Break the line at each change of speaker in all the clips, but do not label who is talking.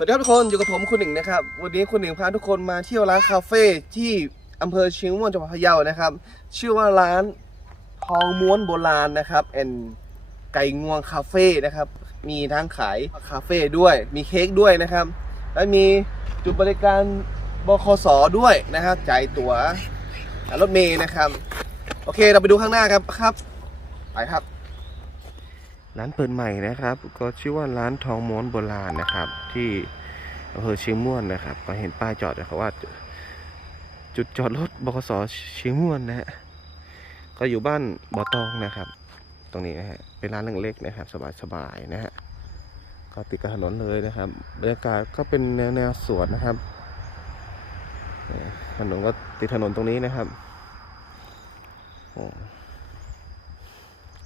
สวัสดีครับทุกคนอยู่กับผมคุณหนึ่งนะครับ วันนี้คุณหนึ่งพาทุกคนมาเที่ยวร้านคาเฟ่ที่อำเภอเชียงม่วนจังหวัดพะเยานะครับ ชื่อว่าร้านทองม้วนโบราณนะครับแอนไก่งวงคาเฟ่นะครับ มีทั้งขายคาเฟ่ด้วย มีเค้กด้วยนะครับ และมีจุดบริการบคสด้วยนะครับจ่ายตั๋วรถเมย์นะครับ โอเคเราไปดูข้างหน้าครับครับ ไปครับ ร้านเปิดใหม่นะครับ ก็ชื่อว่าร้านทองม้วนโบราณนะครับ ที่อำเภอเชียงม่วนนะครับ ก็เห็นป้ายจอดนะครับว่า จุดจอดรถบขสเชียงม่วนนะฮะก็อยู่บ้านบ่อตองนะครับ ตรงนี้นะฮะเป็นร้านเล็กๆนะครับ สบายๆนะฮะก็ติดกับถนนเลยนะครับบรรยากาศก็เป็นแนวแนวสวนนะครับถนนก็ติดถนนตรงนี้นะครับโอ้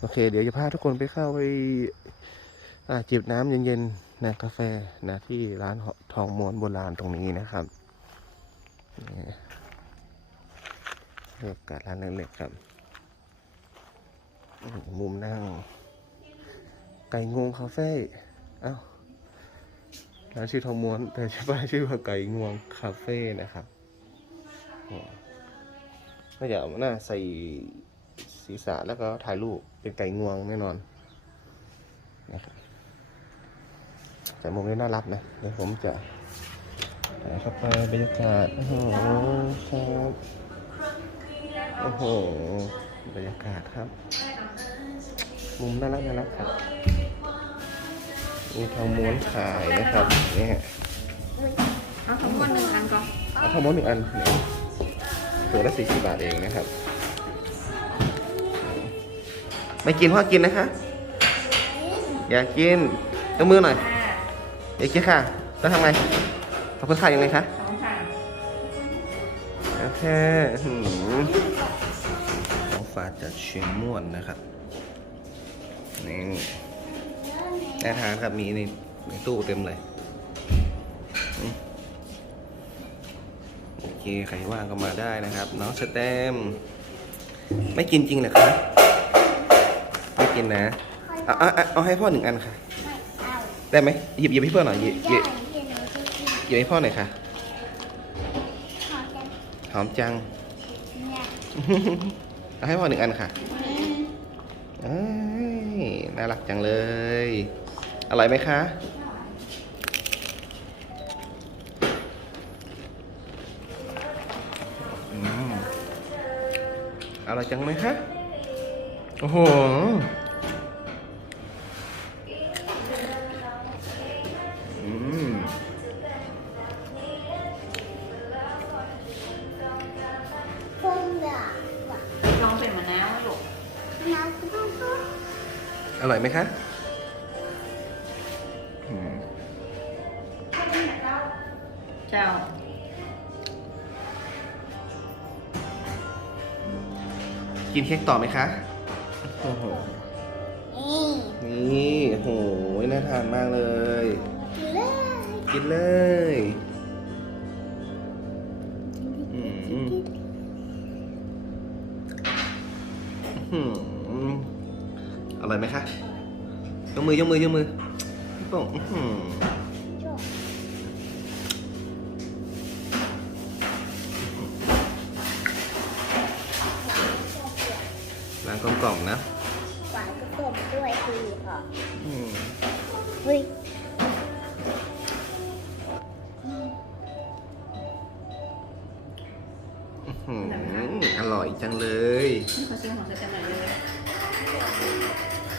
โอเค เดี๋ยวจะพาทุกคนไปเข้าไปอ่าจิบน้ำเย็นๆนะกาแฟนะที่ร้านทองม้วนโบราณตรงนี้นะครับนี่บรรยกาศร้านเล็กๆครับมุมนั่ง ไก่งวงคาเฟ่เอ้าร้านชื่อทองม้วน แต่ชื่อป้ายชื่อว่าไก่งวงคาเฟ่นะครับก็อย่าเอาหน้าใส่ ศีรษะแล้วก็ถ่ายรูปเป็นไก่งวงแน่นอนนะครับแต่มุมนี้น่ารักนะเดี๋ยวผมจะถ่ายเข้าไปบรรยากาศโอ้โหครับโอ้โหบรรยากาศครับ มุมน่ารักน่ารักครับมีทองม้วนขายนะครับนี่ฮะ
เอาทั้งหมดหนึ่งอันก่อน
เอาทองม้วนหนึ่งอันเนี่ยตัวละสี่สิบบาทเองนะครับ ไม่กินพ่อกินนะคะ อยากกินยกมือหน่อย อยากกินค่ะ แล้วทำไงขอบคุณค่ะยังไงคะ
สองค่ะ
โอเคหืมของฝากจากเชียงม่วนนะครับ นี่น่าทานครับมีในในตู้เต็มเลยอืมโอเค ใครว่างก็มาได้นะครับ น้องสแตมป์ไม่กินจริงเหรอคะไม่ กินนะเอาเอาเอาเอาให้พ่อหนึ่งอันค่ะได้ไหมหยิบหยิบให้พ่อหน่อยหยิบหยิบหยิบให้พ่อหน่อยค่ะหอมจังเอาให้พ่อหนึ่งอันค่ะเอ้ยน่ารักจังเลย อร่อยไหมคะ อืมอร่อยจังไหมคะ โอ้โห อร่อยไหมคะอืม
เจ้า
กินเค้กต่อไหมคะ โอ้โห นี่โอ้โหน่าทานมากเลย กินเลยอืมอืมอืม อร่อยไหมคะยกมือยกมือยกมือพี่โป่งอื้อหือร้านกลมๆนะ
หวานก็ต้มด้วยคือค่ะ
อืม
เฮ้ย
อื้อหืออร่อยจังเลย
นี่ขอชิมของสแตมหน่อยเลย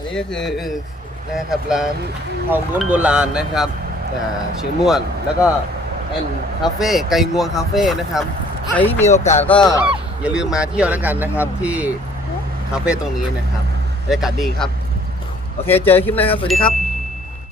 อันนี้ก็คือนะครับร้านทองม้วนโบราณนะครับอ่าชื่อม่วน แล้วก็แอนคาเฟ่ไก่งวงคาเฟ่นะครับใครที่มีโอกาสก็อย่าลืมมาเที่ยวแล้วกันนะครับที่คาเฟ่ตรงนี้นะครับบรรยากาศดีครับ โอเค เจอคลิปหน้าครับ สวัสดีครับ